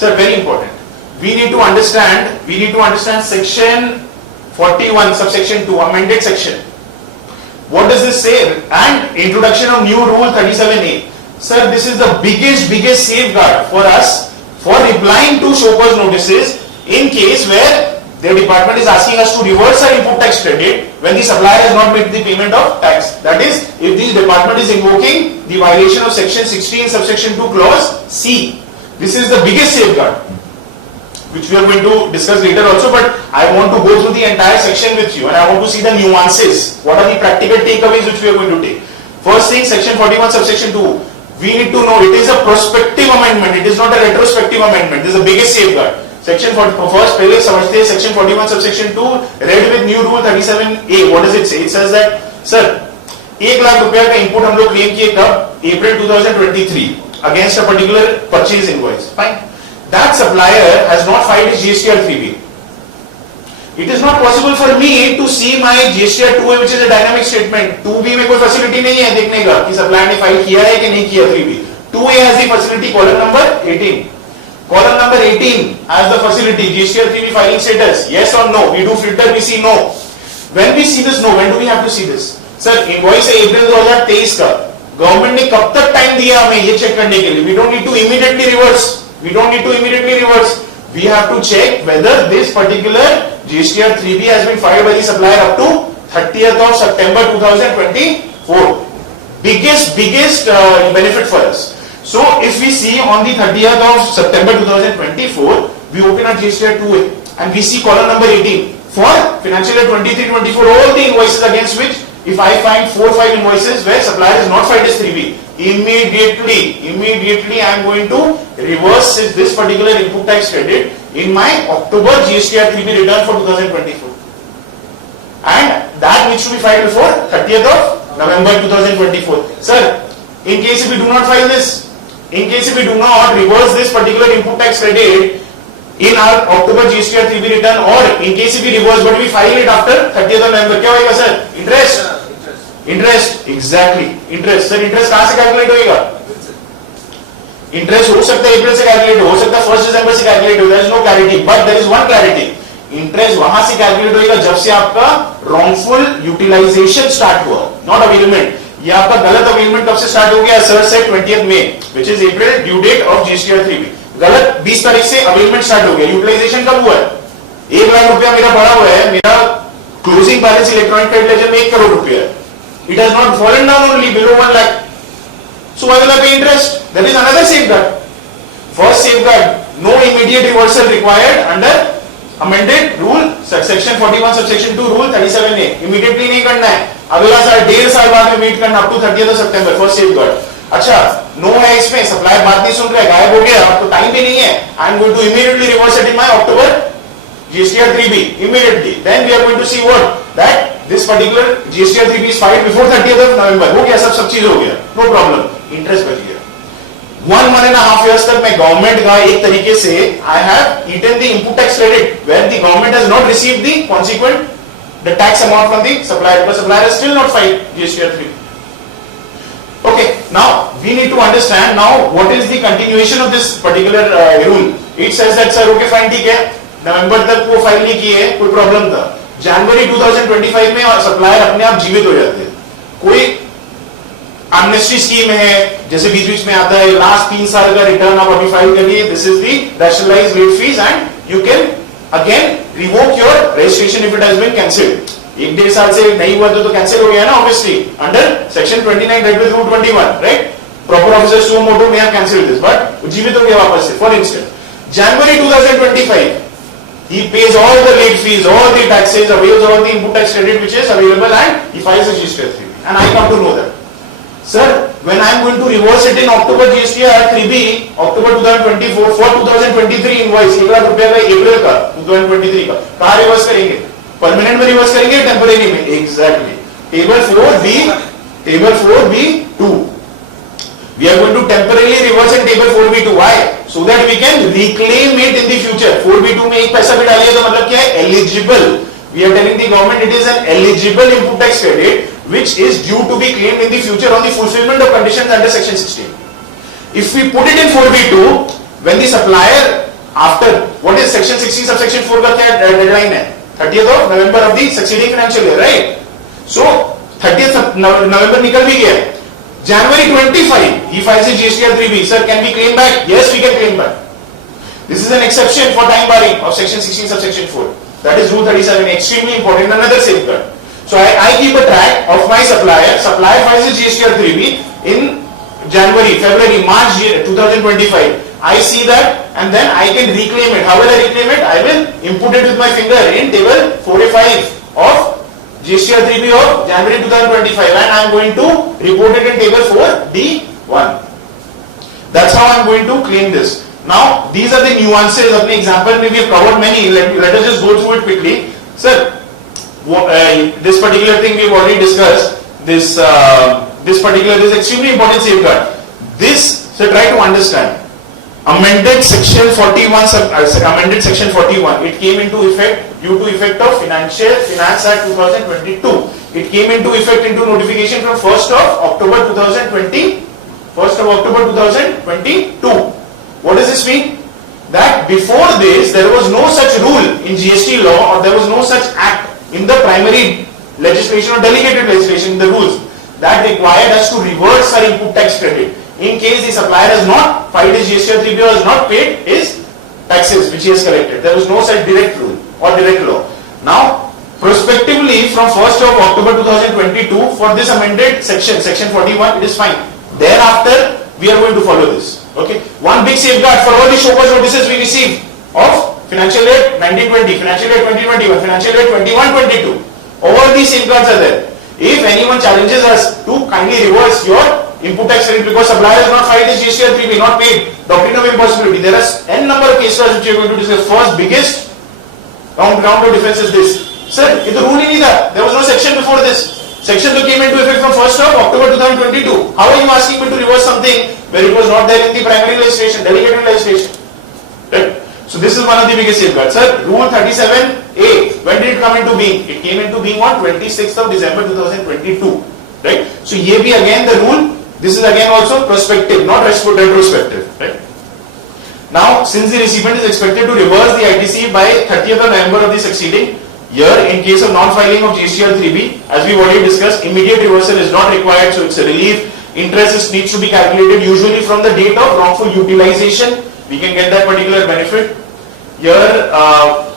Sir, very important. We need to understand section 41 subsection 2 amended section. What does this say? And introduction of new rule 37A. Sir, this is the biggest safeguard for us for replying to show cause notices in case where the department is asking us to reverse our input tax credit when the supplier has not made the payment of tax. That is, if the department is invoking the violation of section 16 subsection 2 clause C. This is the biggest safeguard, which we are going to discuss later also, but I want to go through the entire section with you and I want to see the nuances. What are the practical takeaways which we are going to take? First thing, section 41 subsection 2. We need to know it is a prospective amendment. It is not a retrospective amendment. This is the biggest safeguard. Section 40, first, पहले समझते हैं section 41 subsection 2 read with new rule 37A. What does it say? It says that, sir, 1 lakh रुपया का input हम लोग claim किए कब? April 2023 against a particular purchase invoice. Fine. That supplier has not filed his GST 3B. It is not possible for me to see my GST 2A, which is a dynamic statement. 2B में कोई facility नहीं है देखने का कि supplier ने file किया है कि नहीं किया 3B. 2A has the facility, column number 18. Column number 18 has the facility, GST 3B filing status, yes or no. We do filter, we see no. When we see this no, when do we have to see this? Sir, invoice है April 2023 का. Government ने कब तक time दिया हमें ये check करने के लिए? We don't need to immediately reverse. We have to check whether this particular GST 3B has been filed by the supplier up to 30th of September 2024. Biggest benefit for us. So if we see on the 30th of September 2024, we open our GST 2A and we see column number 18 for financial year 23-24, all the invoices against which if I find 4-5 invoices where supplier has not filed his 3B, immediately I am going to reverse this particular input tax credit in my October GST 3B return for 2024. And that needs to be filed before 30th of November 2024. Sir, in case if we do not file this, if we do not reverse this particular input tax credit in our October GST 3B return, or in case if we reverse but we file it after 30th of November, क्या होगा sir? Interest, exactly. Interest, sir, interest कहाँ से calculate होगा? Interest हो सकता है April से calculate हो सकता है 1st December से calculate हो, there is no clarity, but there is one clarity. Interest वहां से calculate होगा जब से आपका wrongful utilization start हुआ, not availment. ये आपका गलत availment कब से start हो गया? Sir said 20th May, which is April due date of GST 3B. गलत 20 तारीख से availment start हो गया. Utilization कब हुआ है? 1 लाख रुपया मेरा बढ़ा हुआ है, मेरा closing balance electronic credit ledger में 1 करोड़ रुपया है. It has not fallen down only below 1 lakh. So why will I pay interest? There is another safeguard. First safeguard, no immediate reversal required under amended rule section 41 subsection 2 rule 37A. Immediately नहीं करना है, अगला साल 1.5 साल बाद में meet करना up to 30th of September. First safeguard. अच्छा, no है इसमें, सप्लायर बात नहीं सुन रहा है, गायब हो गया, अब तो टाइम भी नहीं है. I am going to immediately reverse it in my October GST 3B immediately. Then we are going to see what? That this particular GST 3B is filed before 30th of November. हो गया, सब चीज हो गया, no problem. Interest बच गया. 1.5 years तक मैं गवर्नमेंट का एक तरीके से I have eaten the input tax credit where the government has not received the consequent the tax amount from the supplier, because supplier has still not filed GST 3B. Okay, now we need to understand now what is the continuation of this particular rule. It says that sir, okay fine, ठीक है, नवंबर तक वो file नहीं किए, कोई problem था. जनवरी 2025 में supplier अपने आप जीवित हो जाते हैं. कोई एमनेस्टी स्कीम है, जैसे बीच बीच में आता है लास्ट 3 साल का रिटर्न आप अभी फाइल करिए, this is the rationalised late fees and you can again revoke your registration if it has been cancelled. 1-1.5 साल से नहीं हुआ तो कैंसिल हो गया ना, obviously under section 29 read with rule 21, right? Proper officer suo motu में हैव कैंसिल्ड दिस, बट जीवित हो गया वापस से. For instance January 2025 he pays all the late fees, all the taxes, avails all the input tax credit which is available, and he files a GST 3B. And I come to know that, sir, when I am going to reverse it in October GST 3B, October 2024 for 2023 invoice, 1 lakh रुपया का April का 2023 का, कहाँ reverse करेंगे? Permanent में reverse करेंगे, temporary में? Exactly. Table 4B2. We are going to temporarily reverse in table 4B2. Why? So that we can reclaim it in the future. 4B2 में एक पैसा भी डालिए तो मतलब क्या है? Eligible. We are telling the government it is an eligible input tax credit which is due to be claimed in the future on the fulfillment of conditions under section 16. If we put it in 4B2, when the supplier after, what is section 16 subsection 4 का क्या deadline है? 30th of November of the succeeding financial year, right? So 30th November निकल भी गया. January 25, he files a GSTR 3B. Sir, can we claim back? Yes, we can claim back. This is an exception for time barring of section 16 subsection 4. That is rule 37, extremely important, another safeguard. So I keep a track of my supplier. Supplier files a GSTR 3B in January, February, March 2025. I see that and then I can reclaim it. How will I reclaim it? I will input it with my finger in table 4A5 of GSTR 3B of January 2025 and I am going to report it in table 4D1. That's how I am going to claim this. Now these are the nuances. अपने example में we have covered many. Let us just go through it quickly. Sir, this particular thing we have already discussed. This extremely important safeguard. This, so try to understand. Amended Section 41. Amended Section 41. It came into effect due to effect of Finance Act 2022. It came into effect into notification from 1st of October 2020. 1st of October 2022. What does this mean? That before this there was no such rule in GST law or there was no such act in the primary legislation or delegated legislation in the rules that required us to reverse our input tax credit in case the supplier has not filed his GST 3B or has not paid his taxes which he has collected. There was no such direct rule or direct law. Now, prospectively from 1st of October 2022 for this amended section, section 41, it is fine. Thereafter, we are going to follow this. Okay. One big safeguard for all the show cause notices we receive of financial year 1920, financial year 2021, financial year 21-22. All these safeguards are there. If anyone challenges us to kindly reverse your input tax credit because supplier has not filed his GST 3B, not paid, doctrine of impossibility, there are n number of cases which we are going to discuss. First biggest round of defense is this. Sir, it rule in either. There was no section before this. Section came into effect from 1st of October 2022. How are you asking me to reverse something where it was not there in the primary legislation, delegated legislation? Right. So this is one of the biggest safeguards. Sir, Rule 37A, when did it come into being? It came into being on 26th of December 2022. Right. So here be again the rule. This is again also prospective, not retrospective. Right. Now, since the recipient is expected to reverse the ITC by 30th of November of the succeeding year, in case of non-filing of GSTR 3B, as we already discussed, immediate reversal is not required, so it's a relief. Interest needs to be calculated usually from the date of wrongful utilization. We can get that particular benefit. Here,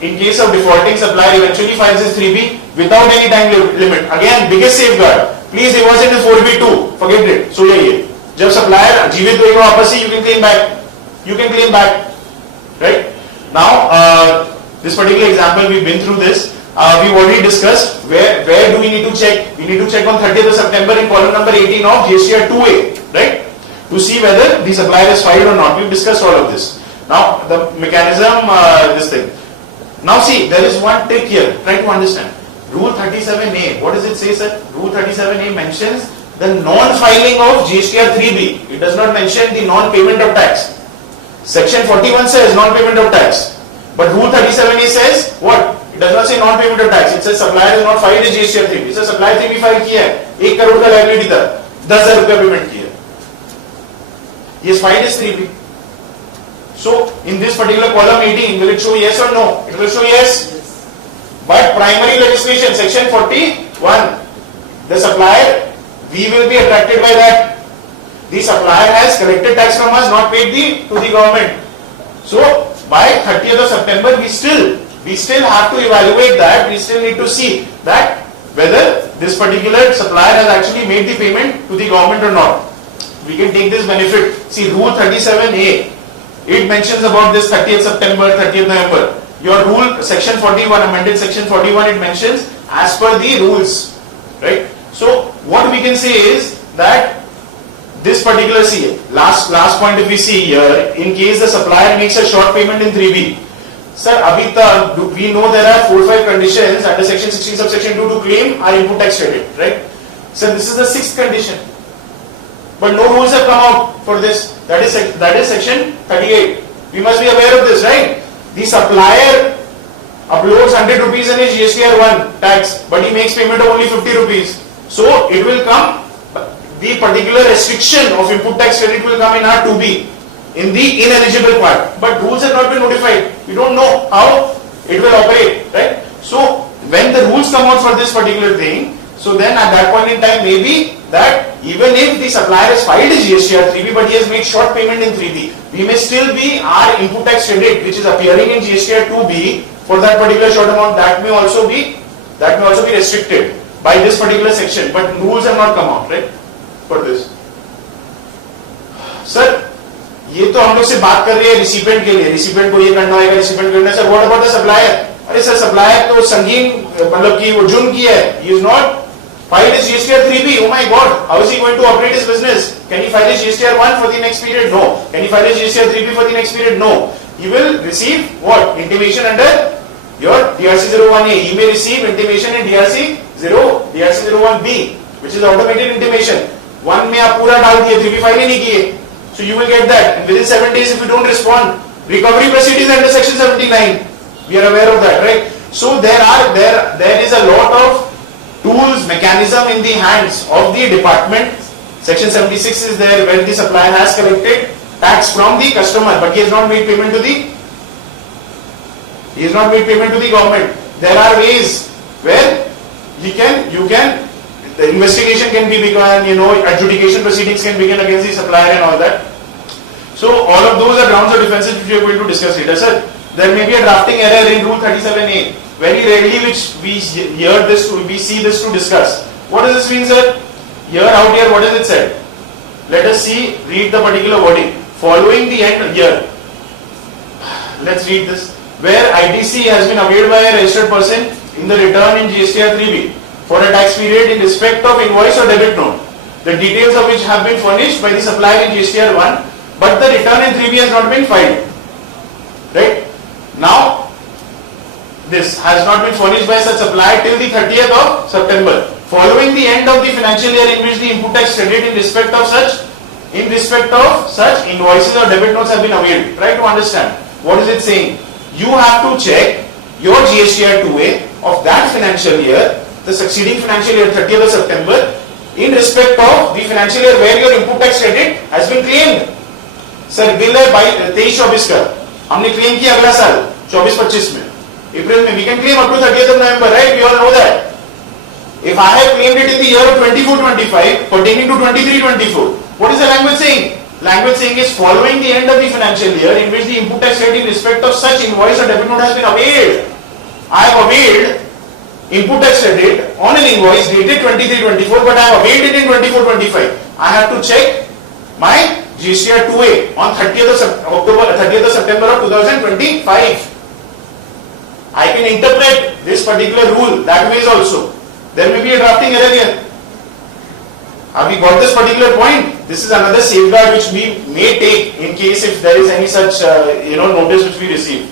in case of defaulting, supplier eventually files his 3B without any time limit. Again, biggest safeguard. Please reverse it to 4B2. Forget it. So ये जब supplier जीवित होएगा वापस ही you can claim back. You can claim back. Right? Now, this particular example we've been through this. We've already discussed where do we need to check. We need to check on 30th of September in column number 18 of GSTR 2A, right? To see whether the supplier is filed or not. We've discussed all of this. Now the mechanism, this thing. Now see, there is one trick here. Try to understand. Rule 37A. What does it say, sir? Rule 37A mentions the non-filing of GSTR 3B. It does not mention the non-payment of tax. Section 41 says non-payment of tax. But Rule 37A says what? It does not say non-payment of tax. It says supplier has not filed his GSTR 3B. It says supplier 3B file किया है, 1 करोड़ का liability था, 10,000 रुपया payment किया. He has filed his 3B. So in this particular column 18, will it show yes or no? It will show yes. But primary legislation, section 41, the supplier, we will be attracted by that. The supplier has collected tax from us, not paid to the government. So by 30th of September, we still have to evaluate that. We still need to see that whether this particular supplier has actually made the payment to the government or not. We can take this benefit. See, Rule 37A, it mentions about this 30th September, 30th November. Your rule, section 41, amended section 41, it mentions as per the rules, right? So what we can say is that this particular last point if we see here, in case the supplier makes a short payment in 3B, sir, abhi tak we know there are 4-5 conditions under section 16 subsection 2 to claim our input tax credit, right? So this is the 6th condition, but no rules have come out for this. That is section 38. We must be aware of this, right? The supplier uploads 100 rupees in his GSTR 1 tax, but he makes payment of only 50 rupees. So it will come, the particular restriction of input tax credit will come in R2B. in the ineligible part, but rules have not been notified. We don't know how it will operate, right? So when the rules come out for this particular thing, so then at that point in time, maybe that even if the supplier has filed a GSTR 3B, but he has made short payment in 3B, we may still be our input tax credit, which is appearing in GSTR 2B for that particular short amount, that may also be restricted by this particular section, but rules have not come out, right, for this. Sir, ये तो हम लोग से बात कर रहे हैं recipient के लिए, रिसिपेंट को ये करना होगा, रिसिपेंट करना है. Sir, what about the supplier? अरे सर, सप्लायर तो संगीन मतलब कि वो जुर्म किया है, he is not filed his GSTR 3B. Oh my God, how is he going to operate his business? Can he file his GSTR 1 for the next period? No. Can he file his GSTR 3B for the next period? No. He will receive what? Intimation under your DRC 01A. He may receive intimation in DRC 01B, which is automated intimation. 1 में आप पूरा डाल दिए, 3B file ही नहीं किए. So you will get that. And within 7 days, if you don't respond, recovery proceedings under section 79. We are aware of that, right? So there is a lot of tools, mechanism in the hands of the department. Section 76 is there where the supplier has collected tax from the customer, but he has not made payment to the government. There are ways where the investigation can be begun, adjudication proceedings can begin against the supplier and all that. So all of those are grounds of defenses which we are going to discuss later. Sir, there may be a drafting error in Rule 37A. Very rarely which we see this to discuss. What does this mean, sir? Out here, what does it say? Let us read the particular wording. Following the end year. Let's read this. Where ITC has been availed by a registered person in the return in GSTR 3B for a tax period in respect of invoice or debit note, the details of which have been furnished by the supplier in GSTR 1, but the return in 3B has not been filed. Right? Now, this has not been furnished by such supplier till the 30th of September. Following the end of the financial year in which the input tax credit in respect of such invoices or debit notes have been availed. Try to understand. What is it saying? You have to check your GSTR 2A of that financial year, the succeeding financial year 30th of September, in respect of the financial year where your input tax credit has been claimed. Sir, bill है 23-24 का, हमने claim किया अगला साल 24-25 में, April में. We can claim up to 30th of November, right? We all know that. If I have claimed it in the year of 24-25 pertaining to 23-24, what is the language saying? Language saying is following the end of the financial year in which the input tax credit in respect of such invoice or debit note has been availed. I have availed input tax credit on an invoice dated 23-24, but I have availed it in 24-25. I have to check my GSTR 2A on 30th of September of 2025. I can interpret this particular rule that way also. There may be a drafting error here. Have we got this particular point? This is another safeguard which we may take in case if there is any such notice which we receive.